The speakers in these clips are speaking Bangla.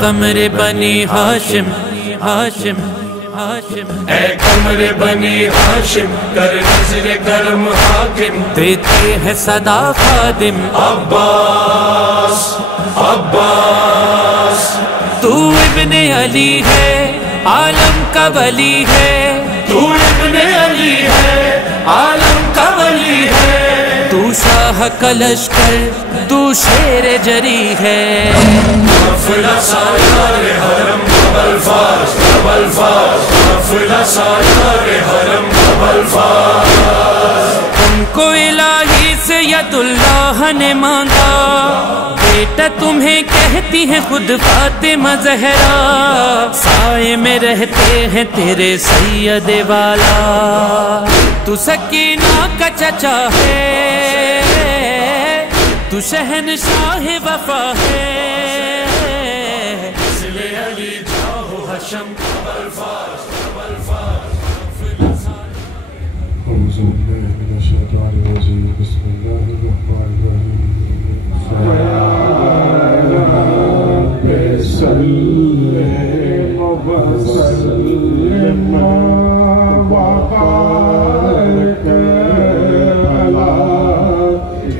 قمر بنی ہاشم ہاشم ہاشم، اے قمر بنی ہاشم کر نظر کرم حاکم، دیتے ہیں صدا خادم عباس عباس، تو ابن علی ہے عالم کا ولی ہے، تو ابن علی ہے عالم کا ولی ہے، تو شاہ کا لشکر تو شیر جری ہے، قافلہ سالار حرم ابوالفاض ابوالفاض، قافلہ سالار حرم ابوالفاض، تم کو الہی سے ید اللہ نے مانگا، بیٹا تمہیں کہتی ہیں خود فاطمہ زہرا، سائے میں رہتے ہیں تیرے سید والا، تو سکینہ کا چچا ہے، تو شہنشاہ وفا ہے، نسل علی جاہ حشم ابوالفاض ابوالفاض، أعوذ بالله من الشيطان الرجيم بسم الله الرحمن الرحيم فيا رب صل وسلم وبارك على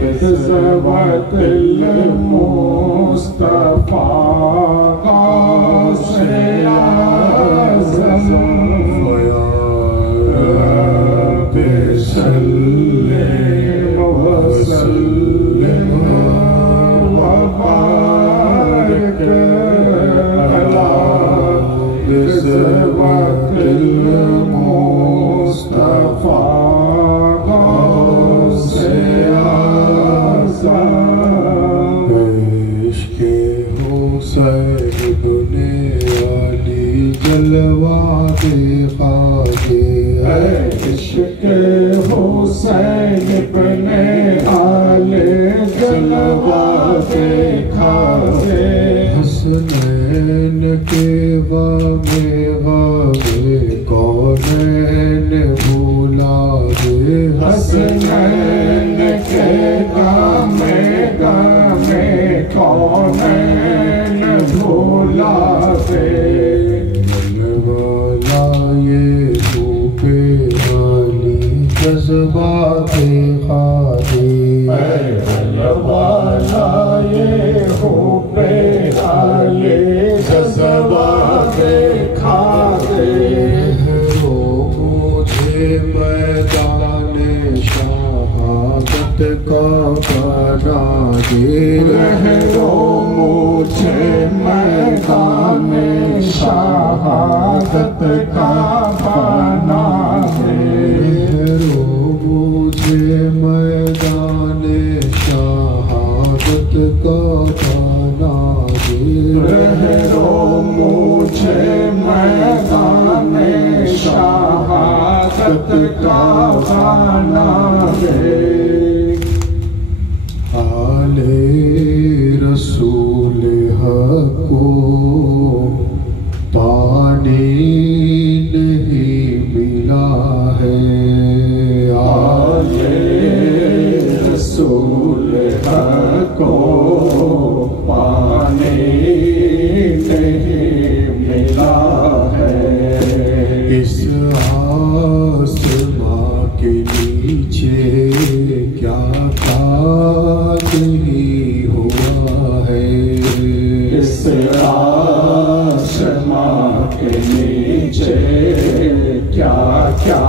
بزوات المصطفى غوث أعظم سلم وسلم وبارك على بزوات المصطفى غوث أعظم، عشق حسین ابن علی جلوات خاطر، عشق حسین ابن علی جلوات خاطر، حسنین کے غم کونین بھولا دے، حسنین کے غم کونین بھولا دے، والا یہ پہ علی جذبات خاطر، والا یہ پہ علی جذبات خاطر، مجھے میدان شہادت کا بنا دے، مجھے میدان شہادت کا بنا دے، مجھے میدان شہادت کا بنا دے، مجھے میدان شہادت کا بنا دے، حال رسول حق کو پانی نہیں ملا ہے، حال رسول حق کو پانی نہیں ملا ہے، اس آسماں کے نیچے کیا نہیں ہوا ہے، اس آسماں کے نیچے کیا کیا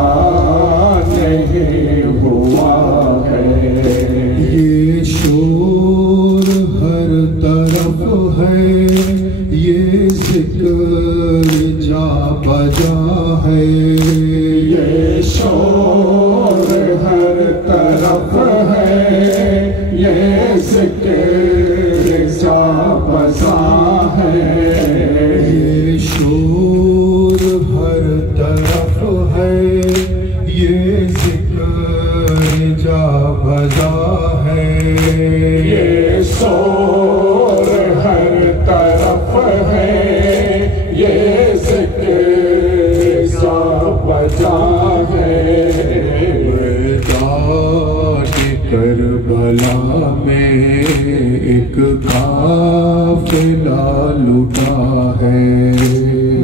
نہیں ہوا ہے، یہ شور ہر طرف ہے، یہ ذکر جا بجا ہے، یہ شور ہر طرف ہے، یہ ذکر جا بجا ہے، یہ شور ہر طرف ہے، یہ ذکر جا بجا ہے، یہ شور ہر طرف ہے، یہ ذکر جا بجا ہے، میدان کرم کربلا میں ایک قافلہ لٹا ہے،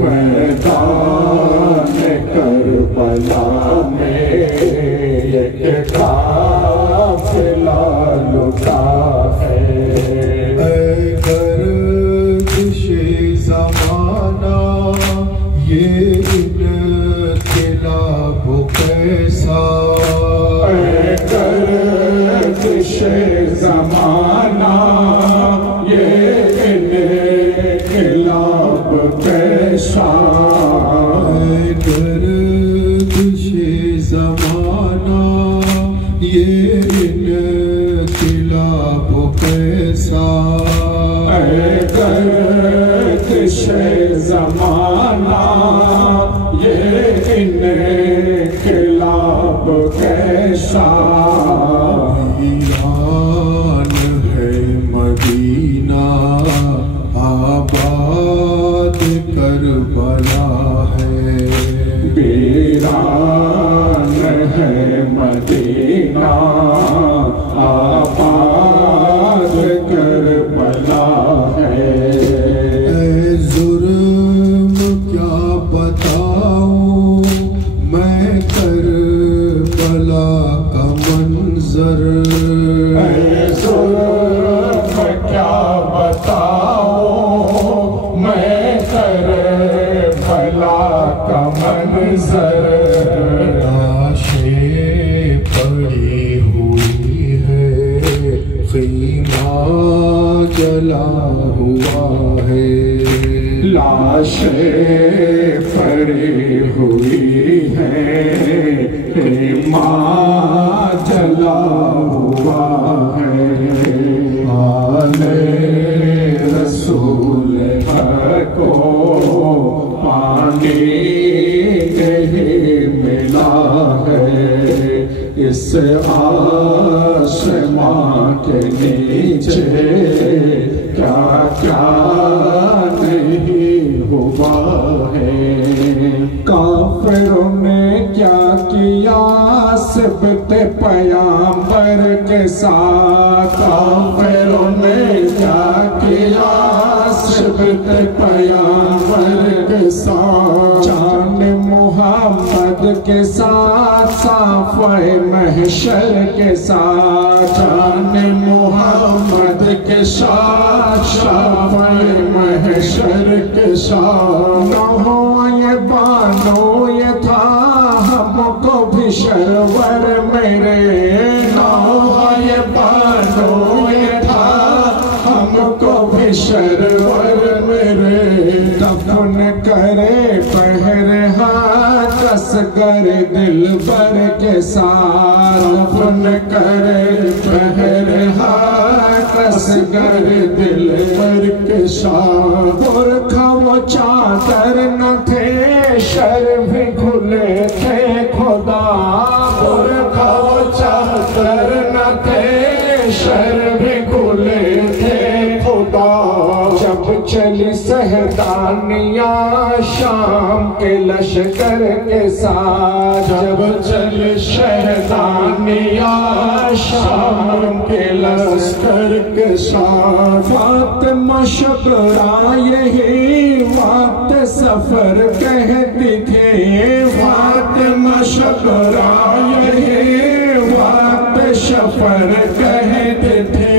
میدان کربلا میں ایک قافلہ لٹا ہے، اے گردش زمانہ یہ انقلاب کیسا، اے گردش زمانہ یہ انقلاب کیسا، اے گردش زمانہ یہ انقلاب کیسا، اے گردش زمانہ یہ انقلاب کیسا، ویران ہے مدینہ آباد کربلا ہے، ویران ہے مدینہ آباد کربلا ہے، اے ظلم کیا بتاؤں میں کربلا کا منظر، اے ظلم کیا بتاؤں میں کربلا کا منظر، لاشیں پڑی ہوئی ہے خیمہ جلا ہوا ہے، لاشیں پڑی ہوئی ہیں خیمہ جلا ہوا ہے، آل رسول حق کو پانی نہیں ملا ہے، اس آسمان کے نیچے کیا کیا نہیں ہوا ہے، کافروں نے کیا کیا سبت پیامبر کے ساتھ، کافروں نے کیا کیا سبت پیامبر کے ساتھ، جان محمد کے ساتھ صافہ محشر کے ساتھ، جان محمد کے ساتھ صافہ محشر کے ساتھ، نہ ہو یہ بانو یہ تھا ہم کو بھی شرور میرے، نہ ہو یہ بانو یہ تھا ہم کو بھی شرور میرے، دفن کرے پہرہا اصغر دلبر کے ساتھ، دفن کرے پہرہا اصغر دلبر کے ساتھ، برکھا وہ چادر نہ تھے شرف کھلے تھے خدا، برکھا وہ چادر نہ تھے شرف کھلے تھے خدا، جب چلی سہدانیاں شام کے لشکر کے ساتھ، جب چلی سہدانیاں شام کے لشکر کے ساتھ، فاطمہ شکرا یہی وقت سفر کہتی تھی، فاطمہ شکرا یہی وقت سفر کہتے تھے،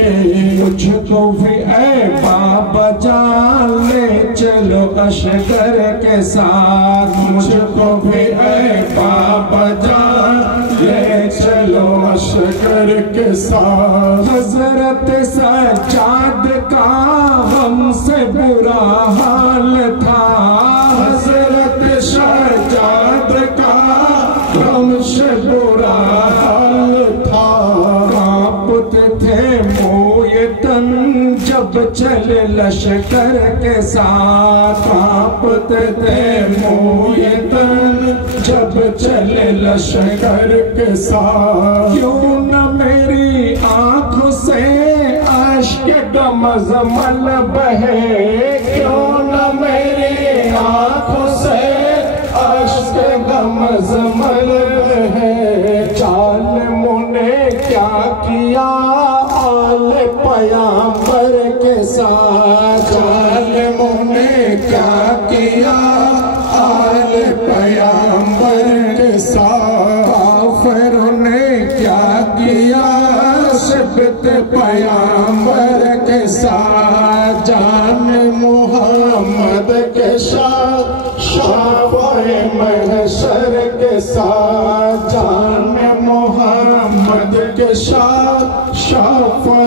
مجھ کو بھی اے بابا جان لے چلو اشکر کے ساتھ، مجھ کو بھی اے بابا جان لے چلو اشکر کے ساتھ، حضرت سجاد کا ہم سے برا حال تھا، حضرت سجاد کا ہم سے برا حال تھا، کانپتے تھے موئے تن جب چلے لشکر کے ساتھ، کانپتے تھے موئے تن جب چلے لشکر کے ساتھ، کیوں نہ میری آنکھوں سے عشق گمزمل بہے، کیوں نہ میری آنکھوں سے عشق گمزمل بہے، ظالموں نے کیا کیا پیامبر کے ساتھ ظالموں نے کیا کیا آل پیامبر کے ساتھ کافروں نے کیا کیا سبت پیامبر کے ساتھ جان محمد کے ساتھ شافع محشر کے ساتھ جان محمد کے ساتھ شافع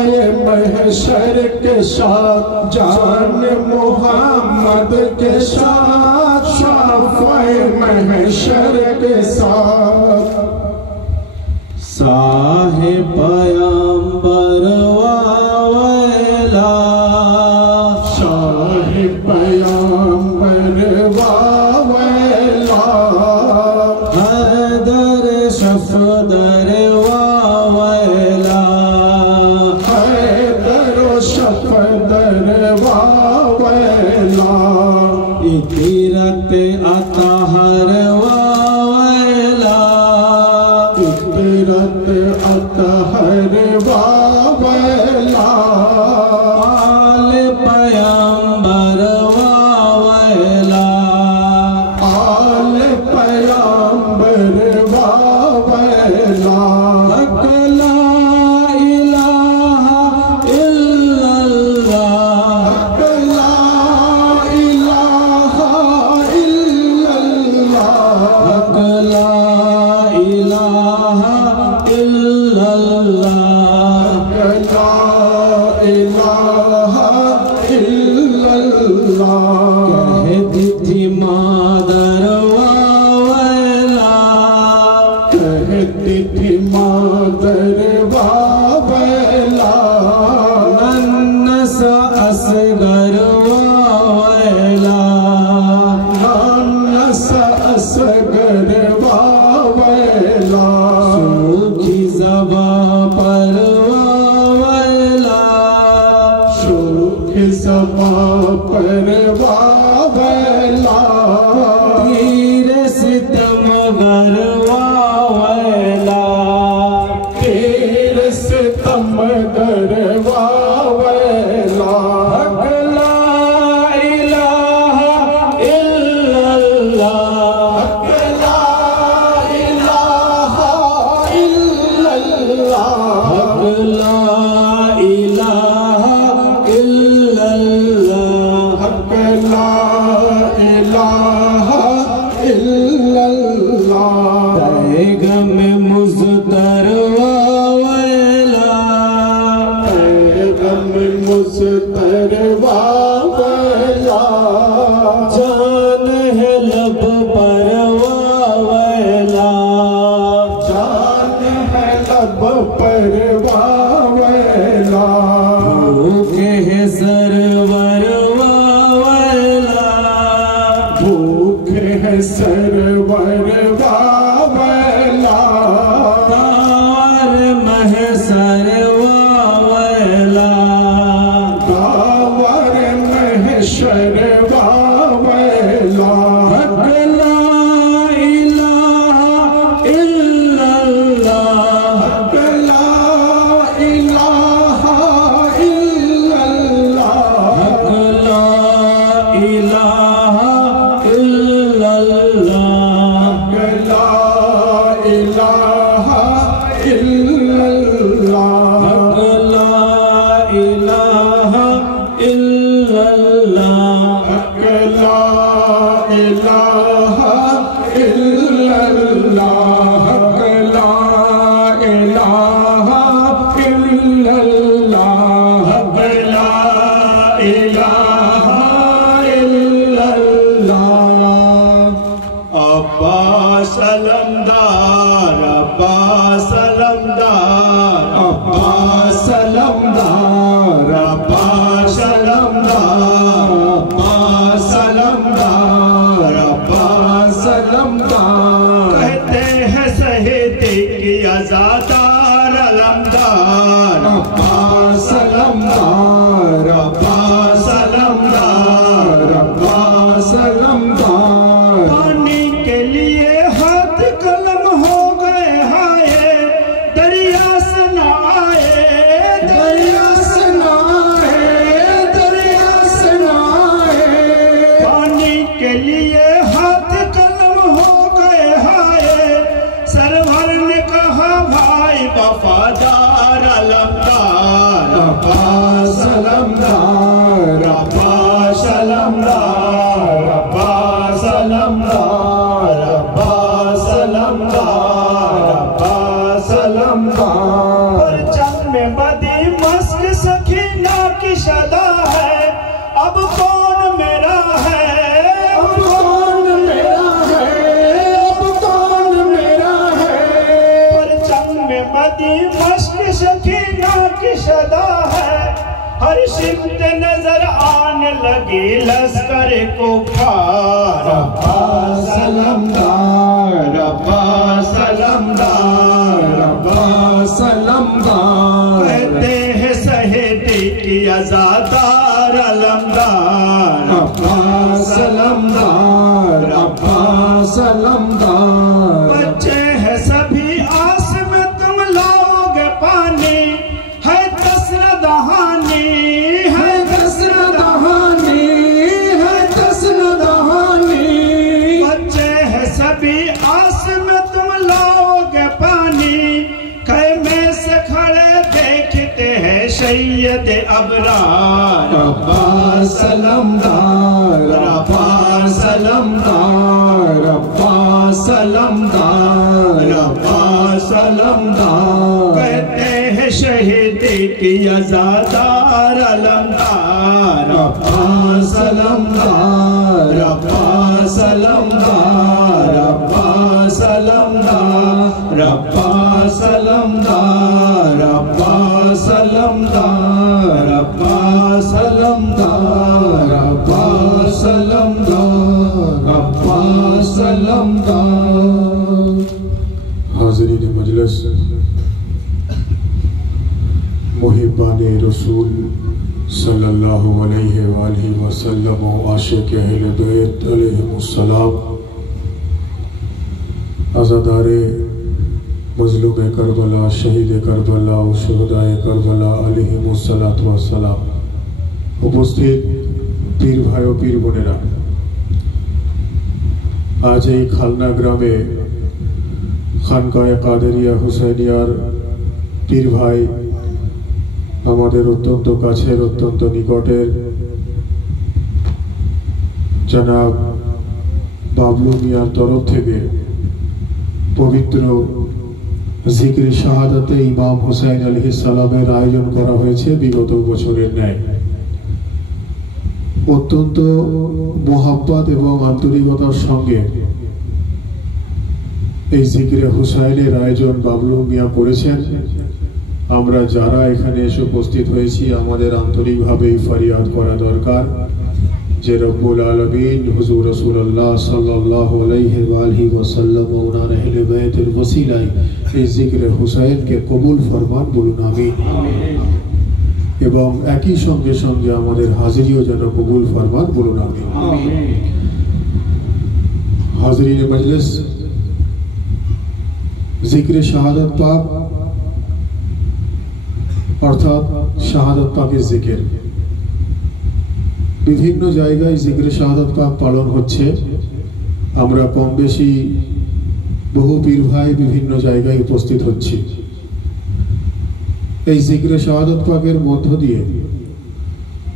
محشر کے ساتھ جان محمد کے ساتھ شافع محشر کے ساتھ صاحب پیامبر واویلا صاحب پیامبر واویلا حیدر صفدر واویلا حیدر صفدر واویلا اطیرت اطہر واویلا اطیرت اطہر واویلا آل پیامبر واویلا آل پیامبر واویلا حق لا الہ الا اللہ لا الہ الا اللہ حق لا الہ الا اللہ لا الہ الا اللہ کہتی تھی مادر واویلا کہتی تھی مادر واویلا ننس اصغر واویلا نانس اصغر واویلا سوکھی زباں پر واویلا شوق زباں پر واویلا تیر ستم گر واویلا تیر ستم گر واویلا حق لا الہ الا اللہ لا الہ الا اللہ حق لا الہ الا اللہ حق لا الہ الا اللہ پیغم مزتر واویلا پیغم مستر واویلا جان ہے لب پر واویلا جان ہے لب پر واویلا بھوکے ہے سرور واویلا بھوک ہے سرور واویلا تار محسر واویلا داور محشر واویلا حق لا الہ الا اللہ لا الہ الا اللہ حق لا الہ الا اللہ لا الہ الا اللہ حق لا الہ الا اللہ Abbas Alamdar, Abbas Alamdar, Abbas Alamdar, Abbas Alamdar, Abbas Alamdar. परचम में बदी मस्क सखीना की शदा है, अब कौन मेरा है, अब कौन मेरा है, अब कौन मेरा है. परचम में बदी मस्क सखीना की शदा है, हर शिफ्ट नजर आने लगी लश्कर को फार. Abbas Alamdar, Abbas Alamdar, Abbas Alamdar. कहते हैं सहेटी की आजादार अलमदार. Abbas Alamdar, Abbas Alamdar. बच्चे हैं सभी आस में तुम लाओगे पानी, है तस्र दहानी, है तस्र दहानी, है तस्न दहानी. बच्चे हैं सभी आस में तुम लाओगे पानी, खैमे से खड़े देखते हैं Syed Abrar. Abbas Alamdar, Abbas Alamdar, Abbas Alamdar, Abbas Alamdar. कहते हैं शहीदी की आजादार अलमदार. Abbas Alamdar, Abbas Alamdar, Abbas Alamdar, Abbas Alamdar, Abbas Alamdar, Abbas Alamdar, Abbas Alamdar, Abbas Alamdar. حاضرین مجلس، محبان رسول صلی اللہ علیہ وآلہ وسلم و عاشق اہل بیت علیہم السلام، عزادار مظلوم کربلا، شہید کربلا و شہدائے کربلا علیہم السلام، উপস্থিত পীর ভাই ও পীর বোনেরা, আজ এই খালনা গ্রামে খানকায়ে কাদেরিয়া হুসাইনিয়ার পীর ভাই, আমাদের অত্যন্ত কাছের, অত্যন্ত নিকটের জনাব বাবলু মিয়ার তরফ থেকে পবিত্র জিকির শাহাদাতে ইমাম হুসাইন আলাইহিস সালামের আয়োজন করা হয়েছে বিগত বছরের ন্যায়। অত্যন্ত মোহাব্বত এবং আন্তরিকতার সঙ্গে এই জিকিরে হুসাইনের আয়োজন বাবলু মিয়া করেছেন। আমরা যারা এখানে এসে উপস্থিত হয়েছি, আমাদের আন্তরিকভাবে ফরিয়াদ করা দরকার যে রব্বুল আলামিন হুজুর রাসূলুল্লাহ সাল্লাল্লাহু আলাইহি ওয়া আলিহি ওয়াসাল্লাম ও ওনার আহলে বাইতের ওসিলায় এই জিকিরে হুসাইনকে কবুল ফরমান, বলুন আমিন। এবং একই সঙ্গে সঙ্গে আমাদের হাজিরিও যেন কবুল ফরমান, বলুন আমিন। হাজিরিন মজলিস, জিকিরে শাহাদাত পাক অর্থাৎ শাহাদাত পাকের জিকির, বিভিন্ন জায়গায় জিকিরে শাহাদাত পাক পালন হচ্ছে। আমরা কম বেশি বহু পীর ভাই বিভিন্ন জায়গায় উপস্থিত হচ্ছি। এই জিকিরে শাহাদাত পাকের মধ্য দিয়ে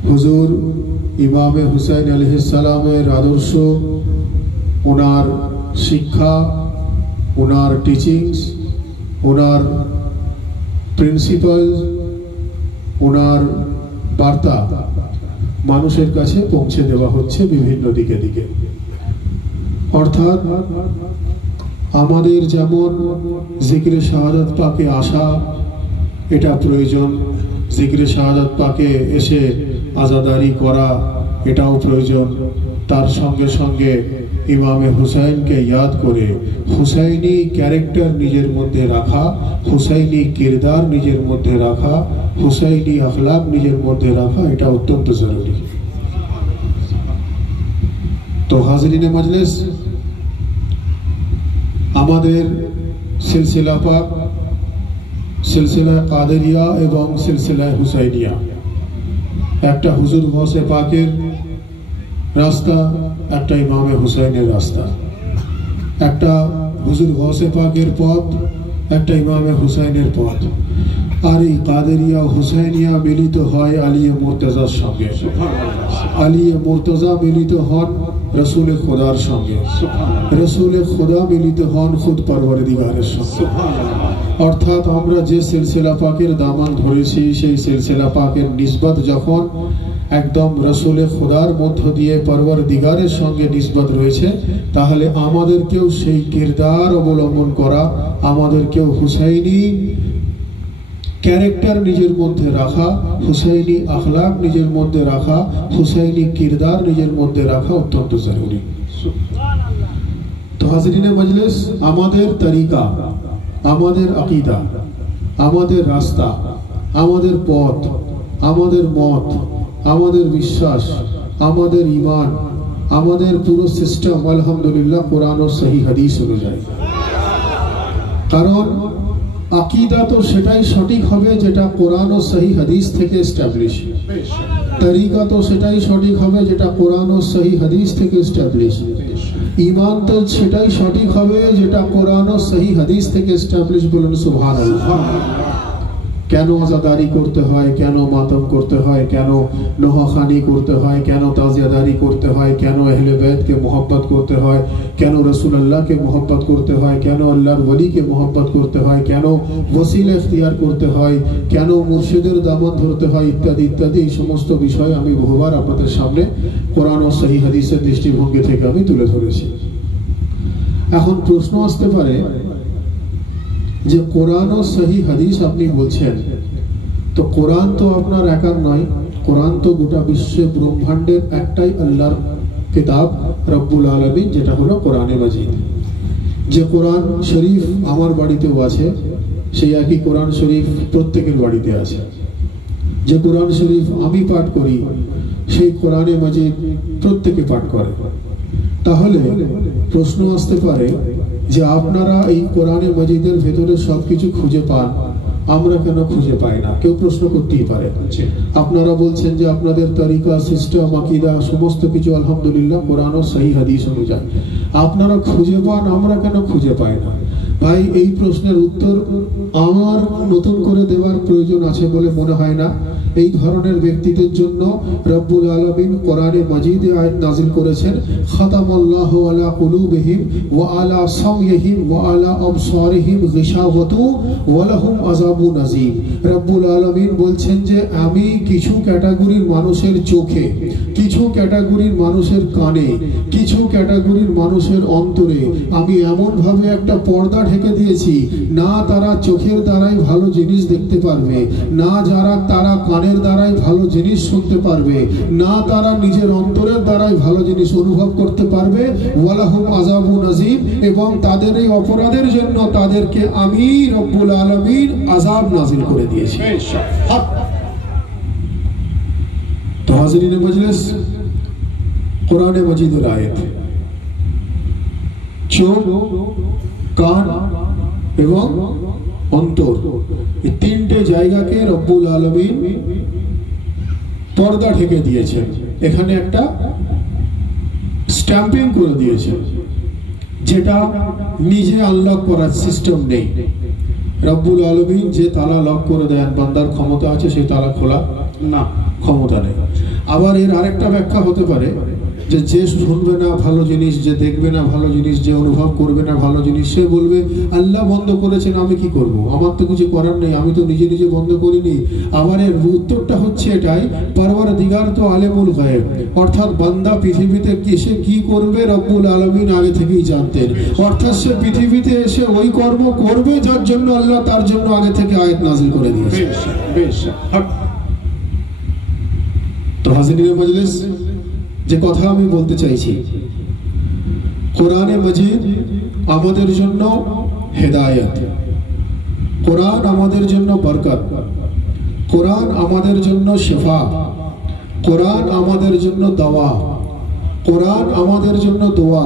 হুজুর ইমামে হুসাইন আলাইহিস সালামের আদর্শ, ওনার শিক্ষা, ওনার টিচিংস, ওনার প্রিন্সিপাল, ওনার বার্তা মানুষের কাছে পৌঁছে দেওয়া হচ্ছে বিভিন্ন দিকে দিকে। অর্থাৎ আমাদের যেমন জিকিরে শাহাদাত পাকে আসা এটা প্রয়োজন, জিকিরে শাহাদাত পাকে এসে আজাদারি করা এটাও প্রয়োজন, তার সঙ্গে সঙ্গে ইমামে হুসাইনকে ইয়াদ করে হুসাইনি ক্যারেক্টার নিজের মধ্যে রাখা, হুসাইনি কিরদার নিজের মধ্যে রাখা, হুসাইনি আখলাক নিজের মধ্যে রাখা, এটা অত্যন্ত জরুরি। তো হাজরিনে মজলিস, আমাদের সিলসিলা পাক, সিলসিলা কাদেরিয়া এবং সিলসিলা হুসাইনিয়া, একটা হুজুর গৌসে পাকের রাস্তা, একটা ইমামে হুসাইনের রাস্তা, একটা হুজুর গৌসে পাকের পথ, একটা ইমামে হুসাইনের পথ। আর এই কাদেরিয়া হুসাইনিয়া মিলিত হয় আলিয়ে মুর্তজার সঙ্গে, আলিয়ে মুর্তজা মিলিত হন রসুল খোদার সঙ্গে, রসুল খোদা মিলিত হন খুদ পরওয়ারদিগারের সঙ্গে। অর্থাৎ আমরা যে সিলসিলা পাকের দামান ধরেছি সেই সিলসিলা পাকের নিসবত যখন একদম রসুল খোদার মধ্য দিয়ে পরওয়ারদিগারের সঙ্গে নিসবত রয়েছে, তাহলে আমাদেরকেও সেই কিরদার অবলম্বন করা, আমাদেরকেও হুসাইনি ক্যারেক্টার নিজের মধ্যে রাখা, হুসাইনি আখলাক নিজের মধ্যে রাখা, হুসাইনি কিরদার নিজের মধ্যে রাখা অত্যন্ত জরুরি। তো হাজরিনে মজলিস, আমাদের তরিকা, আমাদের আকীদা, আমাদের রাস্তা, আমাদের পথ, আমাদের মত, আমাদের বিশ্বাস, আমাদের ঈমান, আমাদের পুরো সিস্টেম আলহামদুলিল্লাহ কোরআন ও সহি হাদিস অনুযায়ী। কারণ আকীদা তো সেটাই সঠিক হবে যেটা কোরআন ও সহি হাদিস থেকে এস্টাবলিশ, তরিকা তো সেটাই সঠিক হবে যেটা কোরআন ও সহি হাদিস থেকে এস্টাবলিশ, ঈমান তো সেটাই সঠিক হবে যেটা কোরআন ও সহি হাদিস থেকে এস্টাবলিশ। বলুন সুবহানাল্লাহ। কেন আজাদারি করতে হয়, কেন মাতম করতে হয়, কেন নোহাখানি করতে হয়, কেন তাজিয়াদারি করতে হয়, কেন আহলে বাইতকে মোহব্বত করতে হয়, কেন রাসূলুল্লাহকে মোহব্বত করতে হয়, কেন আল্লাহর ওলিকে মোহব্বত করতে হয়, কেন ওসিলা ইখতিয়ার করতে হয়, কেন মুর্শিদের দামন ধরতে হয়, ইত্যাদি ইত্যাদি এই সমস্ত বিষয় আমি বহুবার আপনাদের সামনে কোরআন ও সহি হাদিসের দৃষ্টিভঙ্গি থেকে আমি তুলে ধরেছি। এখন প্রশ্ন আসতে পারে যে কোরআন ও সহি হাদিস আপনি বলছেন, তো কোরআন তো আপনার একার নয়, কোরআন তো গোটা বিশ্বে ব্রহ্মাণ্ডের একটাই আল্লাহর কিতাব রব্বুল আলামিন, যেটা হলো কোরআনে মাজিদ। যে কোরআন শরীফ আমার বাড়িতেও আছে, সেই একই কোরআন শরীফ প্রত্যেকের বাড়িতে আছে। যে কোরআন শরীফ আমি পাঠ করি, সেই কোরআনে মাজিদ প্রত্যেকে পাঠ করে। তাহলে প্রশ্ন আসতে পারে যে আপনারা এই কোরআনে মাজিদের ভেতরে সবকিছু খুঁজে পান, আমরা কেন খুঁজে পাই না? কেউ প্রশ্ন করতেই পারে। আপনারা বলছেন যে আপনাদের তরিকা, সিস্টেম, আকীদা সমস্ত কিছু আলহামদুলিল্লাহ কোরআন ও সহি হাদিস অনুযায়ী, আপনারা খুঁজে পান, আমরা কেন খুঁজে পাই না? ভাই, এই প্রশ্নের উত্তর আমার নতুন করে দেওয়ার প্রয়োজন আছে বলে মনে হয় না। এই ধরনের ব্যক্তিদের জন্য রব্বুল আলামিন কোরআনে মাজিদে আয়াত নাযিল করেছেন, খাতামাল্লাহু আলা কুলুবিহিম ওয়া আলা সামইহিম ওয়া আলা আবসারিহিম গিশাওয়াতু ওয়া লাহুম আযাবুন আযীম। রব্বুল আলামিন বলছেন যে আমি কিছু ক্যাটাগরির মানুষের চোখে, কিছু ক্যাটাগরির মানুষের কানে, কিছু ক্যাটাগরির মানুষের অন্তরে আমি এমন ভাবে একটা পর্দা ঢেকে দিয়েছি, না তারা চোখের দ্বারাই ভালো জিনিস দেখতে পারবে, না তারা কানের দ্বারাই ভালো জিনিস শুনতে পারবে, না তারা নিজের অন্তরের দ্বারাই ভালো জিনিস অনুভব করতে পারবে। ওয়ালাহুম আযাবুন আযীম, এবং তাদের এই অপরাধের জন্য তাদেরকে আমি রব্বুল আলামিন আযাব নাযিল করে দিয়েছি। তো হাজরিনে মজলিস, কোরআনে মাজিদের আয়াত চোখ, কান এবং অন্তর, এই তিনটে জায়গাকে রব্বুল আলামিন পর্দা ঢেকে দিয়েছেন। এখানে একটা স্ট্যাম্পিং করে দিয়েছেন, যেটা নিজে আনলক করার সিস্টেম নেই। রব্বুল আলামিন যে তালা লক করে দেন, বান্দার ক্ষমতা আছে সেই তালা খোলা না, ক্ষমতা নেই। আবার এর আরেকটা ব্যাখ্যা হতে পারে যে যে শুনবে না ভালো জিনিস, যে দেখবে না ভালো জিনিস, যে অনুভব করবে না ভালো জিনিস, সে বলবে আল্লাহ বন্ধ করেছেন, আমি কি করব, আমার তো কিছু করার নেই, আমি তো নিজে নিজে বন্ধ করিনি। আবার এর উত্তরটা হচ্ছে এটাই, পরওয়ারদিগার তো আলেমুল গায়েব, অর্থাৎ বান্দা পৃথিবীতে এসে কি করবে রব্বুল আলামিন আগে থেকেই জানতেন। অর্থাৎ সে পৃথিবীতে এসে ওই কর্ম করবে যার জন্য আল্লাহ তার জন্য আগে থেকে আয়াত নাযিল করে দিয়েছে। তো হাজিরিনে মজলিস, যে কথা আমি বলতে চাইছি, কোরআনে মাজিদ আমাদের জন্য হেদায়েত, কোরআন আমাদের জন্য বরকত, কোরআন আমাদের জন্য শিফা, কোরআন আমাদের জন্য দাওয়া, কোরআন আমাদের জন্য দোয়া,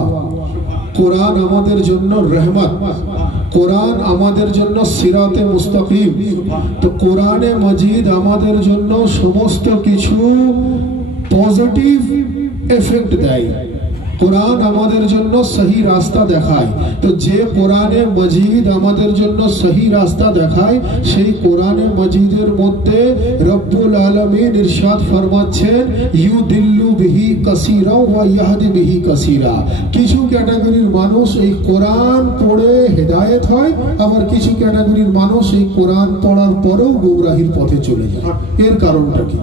কোরআন আমাদের জন্য রহমত, কোরআন আমাদের জন্য সিরাতে মুস্তাকিম। তো কোরআনে মাজিদ আমাদের জন্য সমস্ত কিছু পজিটিভ এফেক্ট দেয়। কোরআন আমাদের জন্য সহি রাস্তা দেখায়। তো যে কোরআনে মজিদ আমাদের জন্য সহি রাস্তা দেখায়, সেই কোরআনে মজিদের মধ্যে রব্বুল আলামিন ইরশাদ ফরমাচ্ছেন ইউদিল্লু বিহি কাসীরা ওয়া ইয়াহদি বিহি কাসীরা। কিছু ক্যাটাগরির মানুষ এই কোরআন পড়ে হেদায়েত হয়, আবার কিছু ক্যাটাগরির মানুষ এই কোরআন পড়ার পরেও গুমরাহির পথে চলে যায়। এর কারণটা কি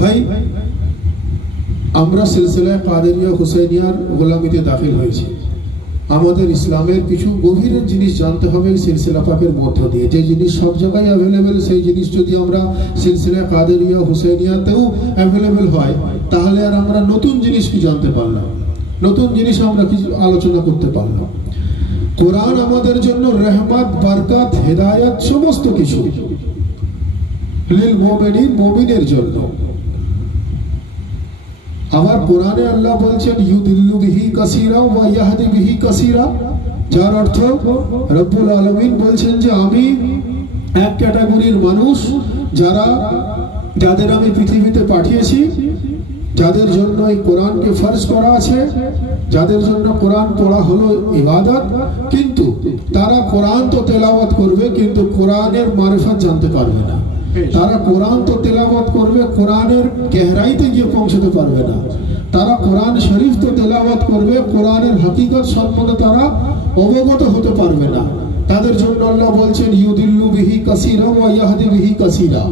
ভাই? আমরা সিলসিলা কাদেরিয়া হুসাইনিয়ার গোলামিতে দাখিল হয়েছি। আমাদের ইসলামের কিছু গভীর জিনিস জানতে হবে সিলসিলা পাকের মধ্য দিয়ে। যে জিনিস সব জায়গায় অ্যাভেলেবেল, সেই জিনিস যদি আমরা সিলসিলা কাদেরিয়া হুসাইনিয়াতেও অ্যাভেলেবেল হয়, তাহলে আর আমরা নতুন জিনিস কি জানতে পারলাম, নতুন জিনিস আমরা কিছু আলোচনা করতে পারলাম। কোরআন আমাদের জন্য রহমত, বরকত, হেদায়েত সমস্ত কিছু লিল মুমিনিন, মুমিনের জন্য। আবার কোরআনে আল্লাহ বলছেন ইউদিল্লু বিহি কাসীরা ওয়া ইয়াহদি বিহি কাসীরা, যার অর্থ রব্বুল আলামিন বলছেন যে আমি এক ক্যাটাগরির মানুষ যাদের আমি পৃথিবীতে পাঠিয়েছি, যাদের জন্য এই কোরআনকে ফরজ করা আছে, যাদের জন্য কোরআন পড়া হলো ইবাদত, কিন্তু তারা কোরআন তো তেলাওয়াত করবে কিন্তু কোরআনের মারিফত জানতে পারবে না। তারা কোরআন তো তেলাওয়াত করবে, কোরআনের গহরাইতে গিয়ে পৌঁছতে পারবে না। তারা কোরআন শরীফ তো তেলাওয়াত করবে, কোরআনের হকিকত সম্বন্ধে তারা অবগত হতে পারবে না। তাদের জন্য আল্লাহ বলছেন ইউদিল্লু বিহি কাসীরা ওয়া ইয়াহদি বিহি কাসীরা,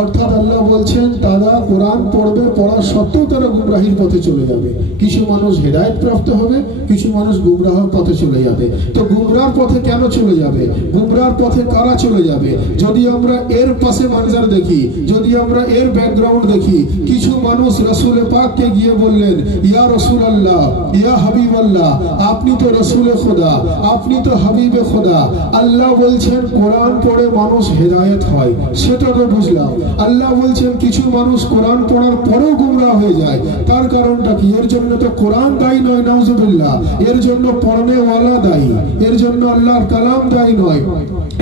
অর্থাৎ আল্লাহ বলছেন তারা কোরআন পড়বে, পড়া সত্ত্বেও তারা গুমরাহির পথে চলে যাবে। কিছু মানুষ হেদায়েত প্রাপ্ত হবে, কিছু মানুষ গুমরাহের পথে চলে যাবে। তো গুমরাহর পথে কেন চলে যাবে? গুমরাহর পথে কারা চলে যাবে? যদি আমরা এর পাশে মানজার দেখি, যদি আমরা এর ব্যাকগ্রাউন্ড দেখি, কিছু মানুষ রাসূল পাককে গিয়ে বললেন ইয়া রাসূলুল্লাহ, ইয়া হাবিবাল্লাহ, আপনি তো রাসূলে খোদা, আপনি তো হাবিবে খোদা। আল্লাহ বলছেন কোরআন পড়ে মানুষ হেদায়েত হয়, সেটা তো বুঝলাম। আল্লাহ বলছেন কিছু মানুষ কোরআন পড়ার পরেও গুমরাহ হয়ে যায়, তার কারণটা কি? এর জন্য তো কোরআন দায়ী নয়, নাউজুবিল্লাহ, এর জন্য পড়নেওয়ালা দায়ী, এর জন্য আল্লাহর কালাম দায়ী নয়,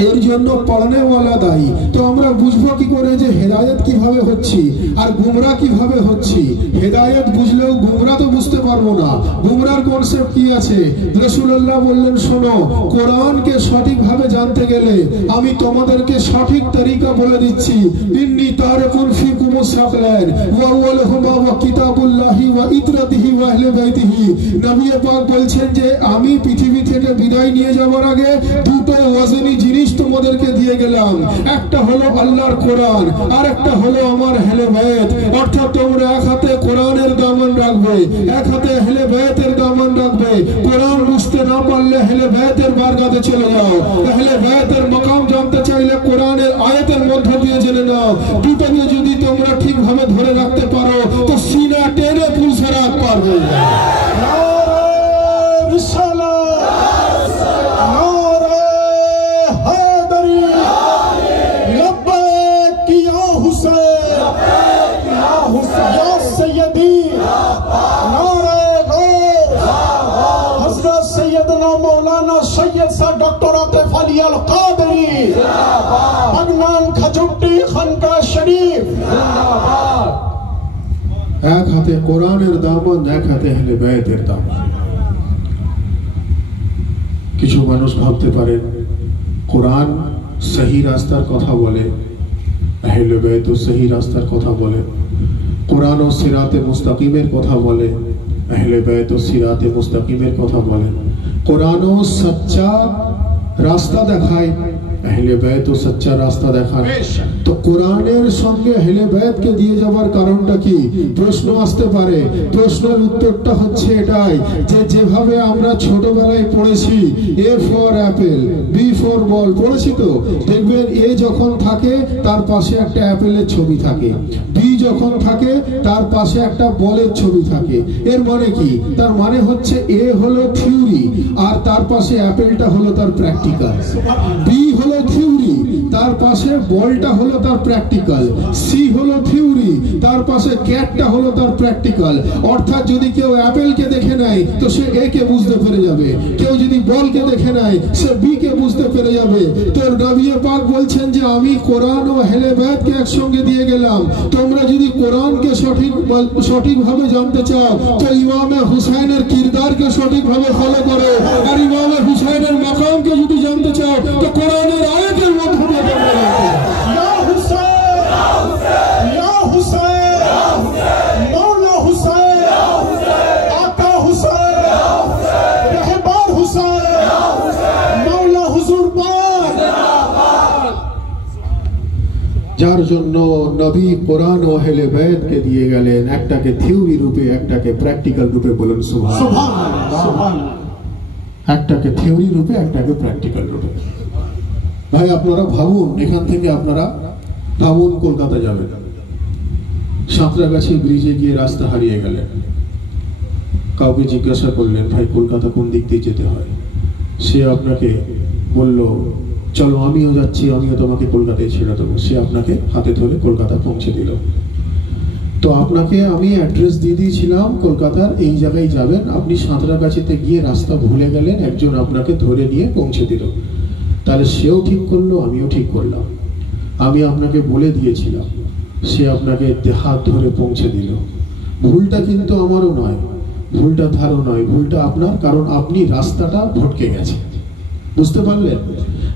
এর জন্য পড়নেওয়ালা দায়ী। তো আমরা বুঝবো কি করে যে হেদায়েত কিভাবে হচ্ছি আর গুমরাহ কিভাবে হচ্ছি? হেদায়েত বুঝলেও গুমরাহ তো বুঝতে পারবো না। গুমরাহর কনসেপ্ট কি আছে? রাসূলুল্লাহ বললেন শোনো, কোরআনকে সঠিকভাবে জানতে গেলে আমি তোমাদেরকে সঠিক তরিকা বলে দিচ্ছি। ইন্নী তারিকুন ফিকুমুস সাকলান ওয়া আউয়ালুহুমা ওয়া কিতাবুল্লাহি ওয়া ইতরাতিহি ওয়া আহলে বাইতিহি। নবী পাক বলছেন যে আমি পৃথিবী থেকে বিদায় নিয়ে যাওয়ার আগে দুটো ওয়াজনি জিনিস তোমাদেরকে দিয়ে গেলাম, একটা হলো আল্লাহর কোরআন আর একটা হলো আমার আহলে বাইত। অর্থাৎ তোমরা এক হাতে কোরআনের দামান রাখবে, এক হাতে আহলে বাইতের দামান রাখবে। কোরআন বুঝতে না পারলে আহলে বাইতের বারগাতে চলে যাও, আহলে বাইতের মাকাম জানতে চাইলে কোরআনের আয়াতের মধ্য দিয়ে জেনে নাও। দুটোকে যদি তোমরা ঠিকভাবে ধরে রাখতে পারো তো সিনা টেনে পুলসরাত পারবে। डॉक्टर आतिफ अली अल कादरी भगवान खजुट्टी खानका शरीफ जिंदाबाद। এক হাতে কোরআনের দামান, এক হাতে আহলে বাইতের দামান। কিছু মানুষ ভাবতে পারেন কোরআন সহি রাস্তার কথা বলে, আহলে বাইত সহি রাস্তার কথা বলে, কোরআন ও সিরাতে মুস্তাকিমের কথা বলে, আহলে বাইত ও সিরাতে মুস্তাকিমের কথা বলে। কোরআন ও সচ্চা রাস্তা দেখায়, আহলে বাইত ও সচ্চা রাস্তা দেখায়। তো কোরআনের সঙ্গে আহলে বাইতকে দিয়ে যাওয়ার কারণটা কি? প্রশ্ন আসতে পারে। প্রশ্নের উত্তরটা হচ্ছে এটাই যে যেভাবে আমরা ছোটবেলায় পড়েছি A for apple, B for ball পড়েছি, তো দেখবেন এ যখন থাকে তার পাশে একটা অ্যাপেলের ছবি থাকে, বি যখন থাকে তার পাশে একটা বলের ছবি থাকে। এর মানে কি? তার মানে হচ্ছে এ হলো থিওরি আর তার পাশে অ্যাপেলটা হলো তার প্র্যাকটিক্যাল, বি হলো হলো থিওরি, তার পাশে বলটা হলো তার প্র্যাকটিক্যাল, সি হলো থিওরি, তার পাশে ক্যাটটা হলো তার প্র্যাকটিক্যাল। অর্থাৎ যদি কেউ অ্যাপেলকে দেখে নেয় তো সে এ কে বুঝতে পেরে যাবে, কেউ যদি বলকে দেখে নেয় সে বি কে বুঝতে পেরে যাবে। তো নবী পাক বলছেন যে আমি কোরআন ও আহলে বাইতকে একসঙ্গে দিয়ে গেলাম, তোমরা যদি কোরআনকে সঠিকভাবে জানতে চাও তো ইমামে হুসাইনের কিরদারকে সঠিকভাবে ফলো করো, আর ইমামে হুসাইনের মাকামকে যদি জানতে চাও তো কোরআনের আয়াতের মাধ্যমে তোমরা জানতে চাও। या हुसैन या हुसैन मौला हुसैन आका हुसैन रहबर हुसैन मौला हुजूर पाक। যার জন্য নবী কোরআন ও আহলে বাইতকে দিয়ে গেলেন, একটাকে থিওরি রূপে একটাকে প্র্যাকটিক্যাল রূপে। বলুন সুবহানাল্লাহ, সুবহানাল্লাহ। একটাকে থিওরি রূপে একটাকে প্র্যাকটিক্যাল রূপে। ভাই আপনারা ভাবুন, এখান থেকে আপনারা ভাবুন কলকাতা যাবেন, সাঁতরাগাছি ব্রিজে গিয়ে রাস্তা হারিয়ে গেলেন, কাউকে জিজ্ঞাসা করলেন ভাই কলকাতা কোন দিক দিয়ে যেতে হয়, সে আপনাকে বলল চলো আমিও যাচ্ছি, আমিও তোমাকে কলকাতায় ছেড়ে দেবো। সে আপনাকে হাতে ধরে কলকাতা পৌঁছে দিল। তো আপনাকে আমি অ্যাড্রেস দিয়ে দিয়েছিলাম কলকাতার এই জায়গায় যাবেন, আপনি সাঁতরাগাছিতে গিয়ে রাস্তা ভুলে গেলেন, একজন আপনাকে ধরে নিয়ে পৌঁছে দিল। তাহলে সেও ঠিক করলো, আমিও ঠিক করলাম। আমি আপনাকে বলে দিয়েছিলাম, সে আপনাকে হাত ধরে পৌঁছে দিল। ভুলটা কিন্তু আমারও নয়, ভুলটা তারও নয়, ভুলটা আপনার, কারণ আপনি রাস্তাটা ভটকে গেছে। বুঝতে পারলেন?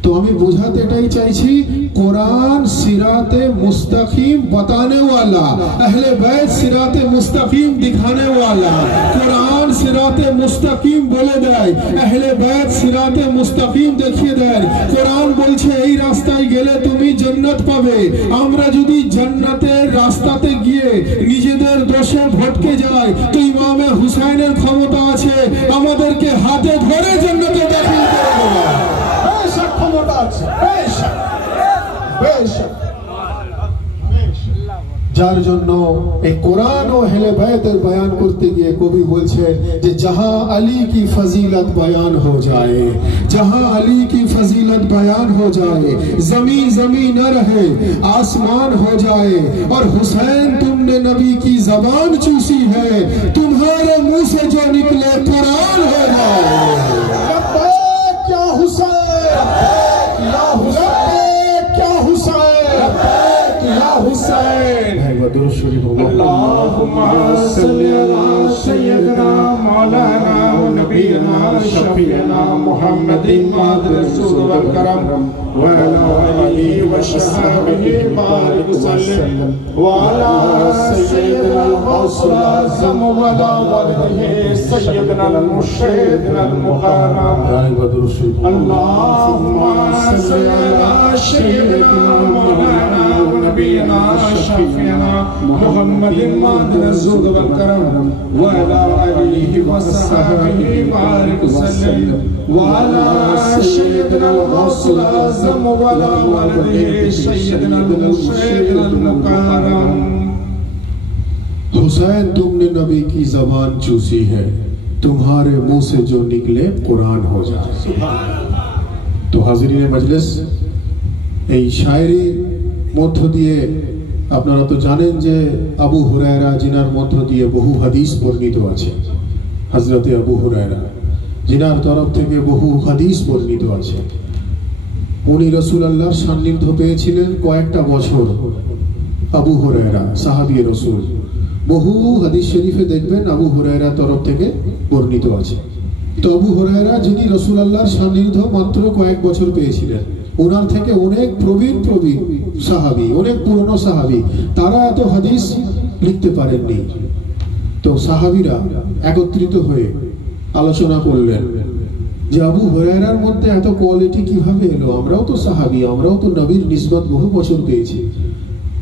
तो हमें बुझाते एटाई चाइছি कुरान सिराते मुस्तकीम बताने वाला, अहले बैत सिराते मुस्तकीम दिखाने वाला। कुरान सिराते मुस्तकीम बोले দেয়, अहले बैत सिराते मुस्तकीम দেখিয়ে দেয়। कुरान বলছে এই রাস্তায় গেলে তুমি জান্নাত পাবে। আমরা যদি জান্নাতের রাস্তাতে গিয়ে নিজেদের দোষে ভটকে যাই তো ইমামে হুসাইনের ক্ষমতা আছে আমাদেরকে হাতে ধরে জান্নাতে দাখিল করে দেওয়া। যার জন্য এই কোরআন ও আহলে বাইতের বয়ান করতে গিয়ে কবি বলছেন যে जहां अली की फजीलत बयान हो जाए, जहां अली की फजीलत बयान हो जाए, जमीन जमीन न रहे आसमान हो जाए। और हुसैन तुमने नबी की जबान चूसी है, तुम्हारे मुंह से जो निकले कुरान हो जाए। क्या हुसैन, या हुसैन, क्या हुसैन, या हुसैन। अल्लाहुम्मा सल्ली अला सय्यदना मौलाना व नबीना शफीना मुहम्मदिन माद रसूल वल करम व अला आलिहि व सहाबिहि बारिक वसल्लम व अला सय्यदना गौसल आज़म व अला वलिहि सय्यदना अल मुर्शिद अल मुकर्रम। अल्लाहुम्मा सल्ली अला सय्यदना मौलाना व नबीना शफीना मुहम्मदिन माद रसूल वल करम व अला आलिहि व सहाबिहि बारिक वसल्लम व अला सय्यदना अल गौसल आज़म व अला वलिहि सय्यदना अल मुर्शिद अल मुकर्रम। हुसैन तुमने नबी की जबान चूसी है, तुम्हारे मुंह से जो निकले कुरान हो जाए। तो हाजिरीन मजलिस, এই শায়রির মধ্য দিয়ে আপনারা তো জানেন যে আবু হুরায়রা জিনার মধ্য দিয়ে বহু হাদিস বর্ণিত আছে। হযরতে আবু হুরায়রা জিনার তরফ থেকে বহু হাদিস বর্ণিত আছে। উনি রাসূলুল্লাহর সান্নিধ্য পেয়েছিলেন কয়েকটা বছর। আবু হুরায়রা সাহাবী রাসূল, বহু হাদিস শরীফে দেখবেন আবু হুরায়রা তরফ থেকে বর্ণিত আছে। তো আবু হুরায়রা যিনি রাসূলুল্লাহর সান্নিধ্য মাত্র কয়েক বছর পেয়েছিলেন, ওনার থেকে অনেক প্রবীণ সাহাবী, অনেক পুরনো সাহাবী, তারা এত হাদিস লিখতে পারেননি। তো সাহাবীরা একত্রিত হয়ে আলোচনা করলেন যে আবু হুরায়রার মধ্যে এত কোয়ালিটি কিভাবে এলো? আমরাও তো সাহাবী, আমরাও তো নবীর নিসবত বহু বছর পেয়েছি।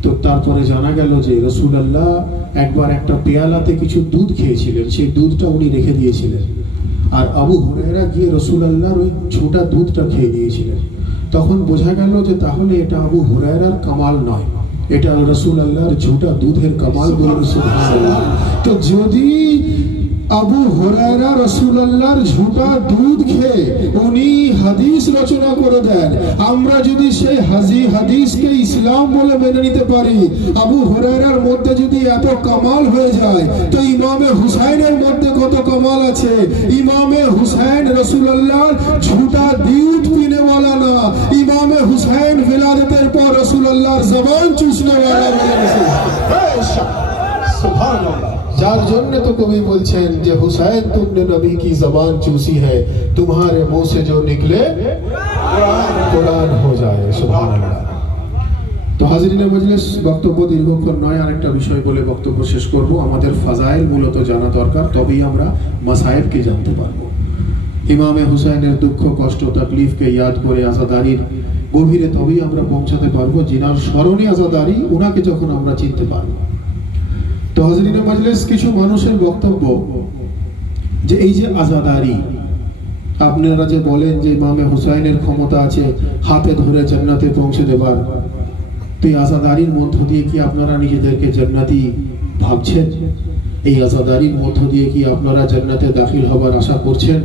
তো তারপরে জানা গেল যে রাসূলুল্লাহ একবার একটা পেয়ালাতে কিছু দুধ খেয়েছিলেন, সেই দুধটা উনি রেখে দিয়েছিলেন, আর আবু হুরায়রা গিয়ে রাসূলুল্লাহর ওই ছোটা দুধটা খেয়ে নিয়েছিলেন। তখন বোঝা গেল যে তাহলে এটা আবু হুরায়রার কামাল নয়, এটা রাসূলুল্লাহর ছোটা দুধের কামাল। বলে সুবহানাল্লাহ। তো যদি আবু হুরায়রা রাসূলুল্লাহর ঝুটা দুধ খেয়ে উনি হাদিস রচনা করে দেন। আমরা যদি সেই হাদিসকে ইসলাম বলে মেনে নিতে পারি, আবু হুরায়রার মধ্যে যদি এত কামাল হয়ে যায়, তো ইমামে হুসাইনের মধ্যে কত কামাল আছে। ইমামে হুসাইন রাসূলুল্লাহর ঝুটা দুধ পিনে वाला না, ইমামে হুসাইন विलादतेर पर রাসূলুল্লাহর জবান চুষনে वाला বলে। সুবহানাল্লাহ। যার জন্য তো কবি বলছেন যে হুসাইন तुमने नबी की जबान चूसी है, तुम्हारे मुंह से जो निकले कुरान हो जाए। सुभान अल्लाह। তো হাজিরিনে মজলিস, বক্তব্য দীর্ঘক্ষণ নয়, আরেকটা বিষয় বলে বক্তব্য শেষ করব। আমাদের ফাজাইল মূলত জানা দরকার, তবেই আমরা মাসায়েবকে জানতে পারবো। ইমামে হুসাইনের দুঃখ কষ্ট তাকলিফকে ইয়াদ করে আজাদারির গভীরে তবেই আমরা পৌঁছাতে পারবো। যিনার স্মরণে আজাদারি, উনাকে যখন আমরা চিনতে পারবো। তো হাজিরিনে মজলিস, কিছু মানুষের বক্তব্য যে এই যে আজাদারি, আপনারা যে বলেন যে ইমামে হুসাইনের ক্ষমতা আছে হাতে ধরে জান্নাতে পৌঁছে দেবার, তো এই আজাদারির মধ্য দিয়ে কি আপনারা নিজেদেরকে জান্নাতি ভাবছেন? এই আজাদারির মধ্য দিয়ে কি আপনারা জান্নাতে দাখিল হবার আশা করছেন?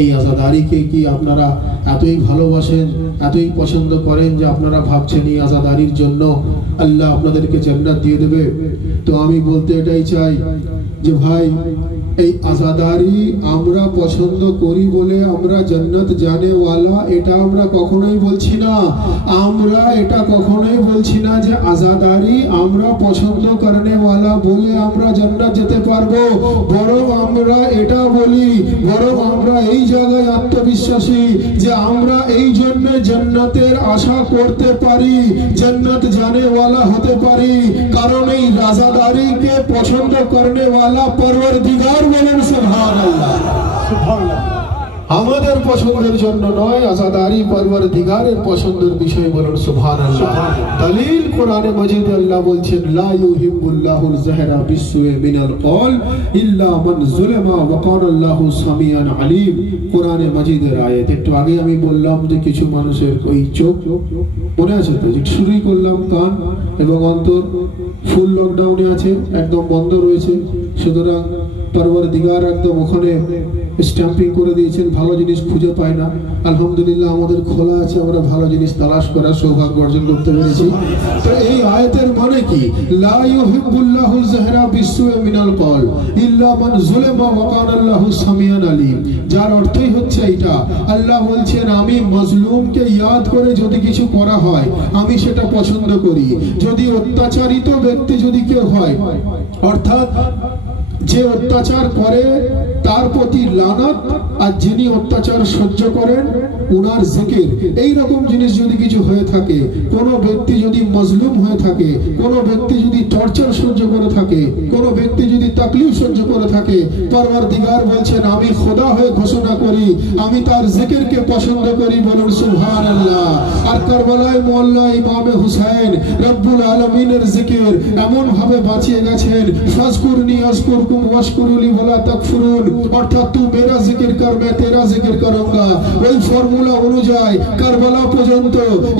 এই আজাদারিকে কি আপনারা এতই ভালোবাসেন, এতই পছন্দ করেন যে আপনারা ভাবছেন এই আজাদারির জন্য আল্লাহ আপনাদেরকে জান্নাত দিয়ে দেবে? তো আমি বলতে এটাই চাই যে ভাই, এই আজাদারি আমরা পছন্দ করি বলে আমরা জান্নাত জানেওয়ালা, এটা আমরা কখনোই বলছি না। আমরা এটা কখনোই বলছি না যে আজাদারি আমরা পছন্দ করনেওয়ালা বলে আমরা জান্নাত যেতে পারবো। বরং আমরা এটা বলি, বরং আমরা এই জায়গায় আত্মবিশ্বাসী যে আমরা এই জন্য জান্নাতের আশা করতে পারি, জান্নাত জানেওয়ালা হতে পারি, কারণ এই আজাদারিকে পছন্দ করনেওয়ালা পরওয়ারদিগার বলেন। সুবহানাল্লাহ। সুবহানাল্লাহ। আমাদের পছন্দের জন্য নয়, আজাদারি পরওয়ারদিগারের পছন্দের বিষয় বলেন। সুবহানাল্লাহ। দলিল কোরআনে মাজিদে আল্লাহ বলছেন, লা ইউহিব্বুল্লাহুল জাহরা বিসসুই মিনাল কওল ইল্লা মান যুলিমা ওয়া কানাল্লাহু সামিয়ান আলিম। কোরআনে মাজিদের আয়াত। একটু আগে আমি বললাম যে কিছু মানুষের ওই চোখ, মনে আছে তো, যে শুরুই করলাম, কান এবং অন্তর ফুল লকডাউনে আছে, একদম বন্ধ রয়েছে। সুতরাং পরওয়ারদিগার একদম ওখানে স্ট্যাম্পিং করে দিয়েছেন, ভালো জিনিস খুঁজে পায় না। আলহামদুলিল্লাহ আমাদের খোলা আছে, আমরা ভালো জিনিস তালাশ করার সৌভাগ্য অর্জন করতে পেরেছি। তো এই আয়াতের মানে কি? লা ইউহিব্বুল্লাহুল জাহরা বিসসুই মিনাল কওল ইল্লা মান যুলিমা ওয়া কানাল্লাহু সামিয়ান আলিম। যার অর্থই হচ্ছে এটা, আল্লাহ বলছেন আমি মজলুমকে ইয়াদ করে যদি কিছু করা হয় আমি সেটা পছন্দ করি। যদি অত্যাচারিত ব্যক্তি যদি কেউ হয়, অর্থাৎ যে অত্যাচার করে তার প্রতি লানত, আর যিনি অত্যাচার সহ্য করেন উনার জিকির, এই রকম জিনিস যদি কিছু হয়ে থাকে, কোনো ব্যক্তি যদি মজলুম হয়ে থাকে, কোনো ব্যক্তি যদি টর্চার সহ্য করে থাকে, কোনো ব্যক্তি যদি তাকলিফ সহ্য করে থাকে, পরওয়ারদিগার বলছেন আমি খোদা হয়ে ঘোষণা করি আমি তার জিকিরকে পছন্দ করি। বলুন সুবহানাল্লাহ। আর কারবালায় মহল্লায় ইমামে হুসাইন রব্বুল আলামিনের জিকির এমন ভাবে বাঁচিয়ে গেছেন, ফাজকুরনি আযকুরকুম ওয়াশকুরুলি ওয়ালা তাকফুরুন, অর্থাৎ তুই মেরা জিকির কর मैं तेरा जिक्र करूंगा। ওই ফর্মুলা অনুযায়ী কারবালা পর্যন্ত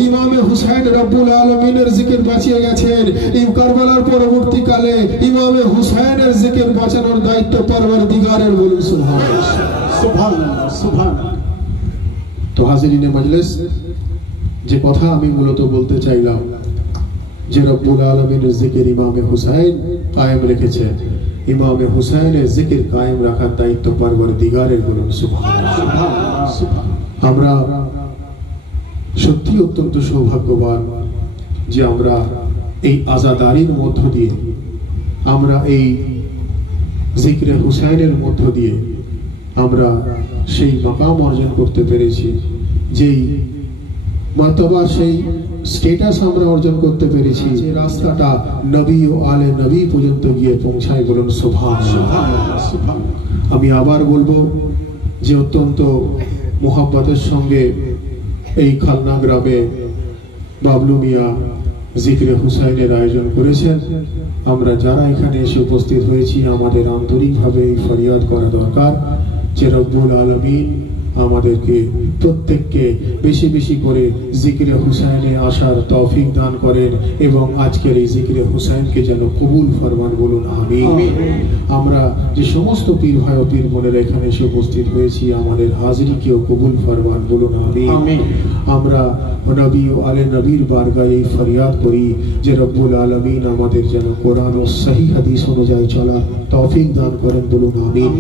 ইমামে হুসাইন রব্বুল আলামিনের জিকির বাঁচিয়ে গেছেন। এই কারবালার পরবর্তীকালে ইমামে হুসাইনের জিকির বাঁচানোর দায়িত্ব পরওয়ারদিগারের। বলুন সুবহানাল্লাহ। সুবহানাল্লাহ। সুবহানাল্লাহ। তো হাজিরিনে মজলিস, যে কথা আমি মূলত বলতে চাইলাম যে রব্বুল আলামিনের জিকির ইমামে হুসাইন কায়েম রেখেছেন, ইমামে হুসাইনের জিকির কায়েম রাখার দায়িত্ব পরওয়ারদিগারের। বলুন সুবহানাল্লাহ। আমরা সত্যি অত্যন্ত সৌভাগ্যবান যে আমরা এই আজাদারির মধ্য দিয়ে, আমরা এই জিকরে হুসাইনের মধ্য দিয়ে আমরা সেই মাকাম অর্জন করতে পেরেছি, যেই মর্তবা, সেই স্ট্যাটাস আমরা অর্জন করতে পেরেছি, যে রাস্তাটা নবী ও আলে নবী পর্যন্ত গিয়ে পৌঁছায়। বলুন সুবহানাল্লাহ। আমি আবার বলবো যে অত্যন্ত মোহাব্বতের সঙ্গে এই খালনা গ্রামে বাবলু মিয়া জিকরে হুসাইনের আয়োজন করেছেন। আমরা যারা এখানে এসে উপস্থিত হয়েছি আমাদের আন্তরিকভাবে এই ফরিয়াদ করা দরকার যে রব্বুল আলামিন আমাদেরকে প্রত্যেককে বেশি বেশি করে জিকিরে হুসাইনে আসার তৌফিক দান করেন এবং আজকের এই জিকিরে হুসাইনকে যেন কবুল ফরমান, বলুন আমিন। আমরা যে সমস্ত পীর ভাই ও পীর বোনেরা এখানে এসে উপস্থিত হয়েছি, আমাদের হাজিরিকেও কবুল ফরমান, বলুন আমিন। আমরা নবী ও আলে নবীর বারগাহে ফরিয়াদ করি যে রব্বুল আলামিন আমাদের যেন কোরআন ও সহি হাদিস অনুযায়ী চলার তৌফিক দান করেন, বলুন আমিন।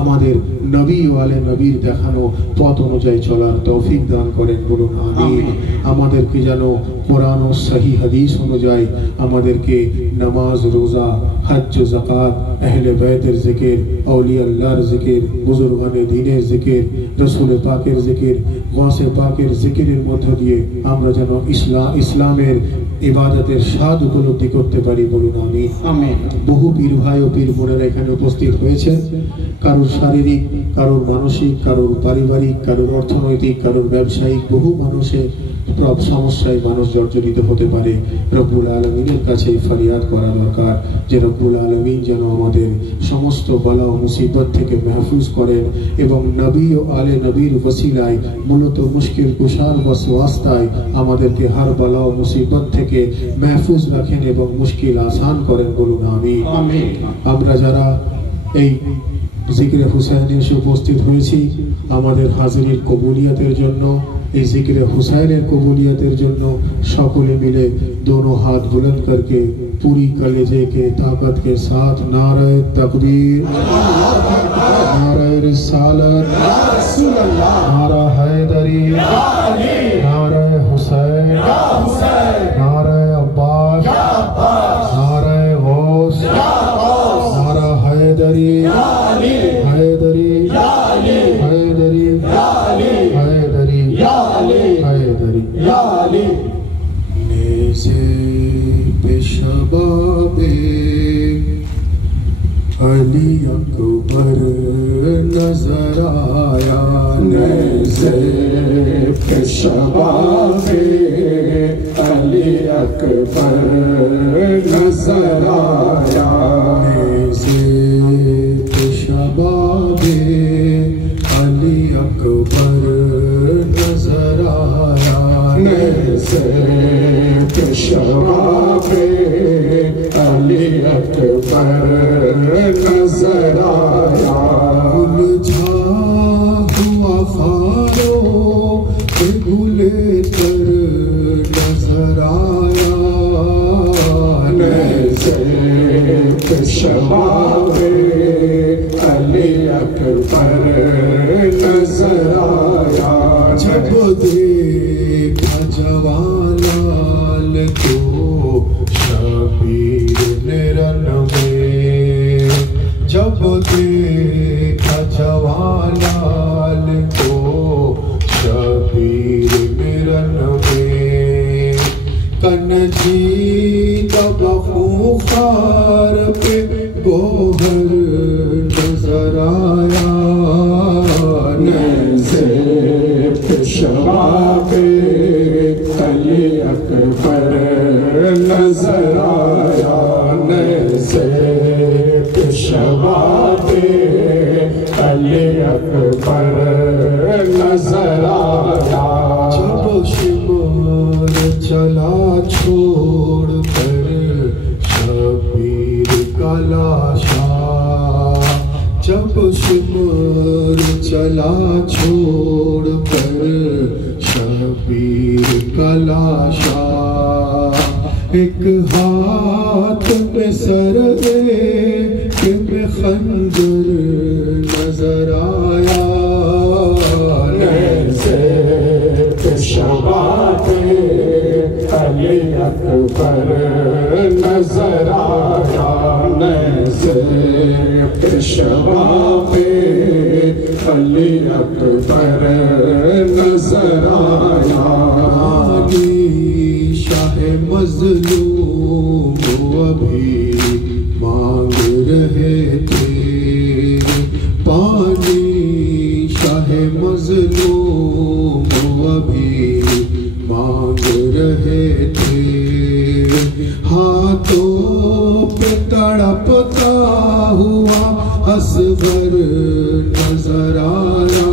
আমাদের নবী ও আলে নবীর দেখানো পথ অনুযায়ী চলার তৌফিক দান করেন, বলুন আমিন। আমাদেরকে যেন কোরআন ও সহি হাদিস অনুযায়ী আমাদেরকে নামাজ, রোজা, হজ, যাকাত, আহলে বাইতের জিকির, আউলিয়া আল্লাহর জিকির, বুজুর্গানে দ্বীনের জিকির, রাসূল পাকের জিকির, গাউসে পাকের জিকিরের মধ্য দিয়ে আমরা যেন ইসলামের ইবাদতের স্বাদ উপলব্ধি করতে পারি, বলুন আমিন। বহু পীর ভাই ও পীর বোনেরা এখানে উপস্থিত হয়েছেন। কারোর শারীরিক, কারোর মানসিক, কারোর পারিবারিক, কারোর অর্থনৈতিক, কারোর ব্যবসায়িক বহু মানুষের সমস্যায় মানুষ জর্জরিত হতে পারে। রব্বুল আলমিনের কাছে ফরিয়াদ করা দরকার যে রব্বুল আলমিন যেন আমাদের সমস্ত বালা ও মুসিবত থেকে মাহফুজ করেন এবং নবী ও আলে নবীর ওসিলায় মূলত মুশকিল কুশার ওয়াস্তায় আমাদেরকে হার বালা ও মুসিবত থেকে মাহফুজ রাখেন এবং মুশকিল আসান করেন, বলুন আমিন। আমরা যারা এই জিকিরে হুসাইনে এসে উপস্থিত হয়েছি, আমাদের হাজিরির কবুলিয়তের জন্য, এই জিকিরে হুসাইনের কবুলিয়তের জন্য সকলে मिले दोनों हाथ बुलंद करके पूरी कलेजे के ताकत के साथ नारे तकबीर, नारे रिसालत, नारा हैदरी, नारे हुसैन, नारे अब्बास, नारे गौस, नारा हैदरी, हैदरी, हैदरी, हैदरी, हैदरी, नेज़े पेशबाबे अली अकबर नजर आया, नेज़े पेशबाबे अली अकबर नजर आया, नेज़े पेशबाबे अली अकबर नजर आया, नेज़े पेशवाबे अली अकबर नजर आया, उलझा हुआ खारों पे भूले तर नजर आया, नेज़े पेशवाबे अली अकबर नजर आया, जब देखा जवालाल को शबीर ने रन में, जब देखा जवालाल को शबीर ने रन में, कनजी तब खूंखार पे गोहर नजर आया, नेज़े पेशवाबे अली अकबर नजर आया, नेज़े पेशवाबे अली अकबर नजर आया, जब शिमर चला छोड़ कर शबीर का लाशा, जब शिमर चला छोड़ कर शबीर का लाशा, एक हाथ में सर एक में खंजर नजर आया, नेज़े पेशवाबे अली अकबर नजर आया, नेज़े पेशवाबे अली अकबर नजर आया, शाह मज़लूम अभी मांग रहे थे पानी, शाह मज़लूम अभी मांग रहे थे, हाथों पे तड़पता हुआ असगर नजर आया,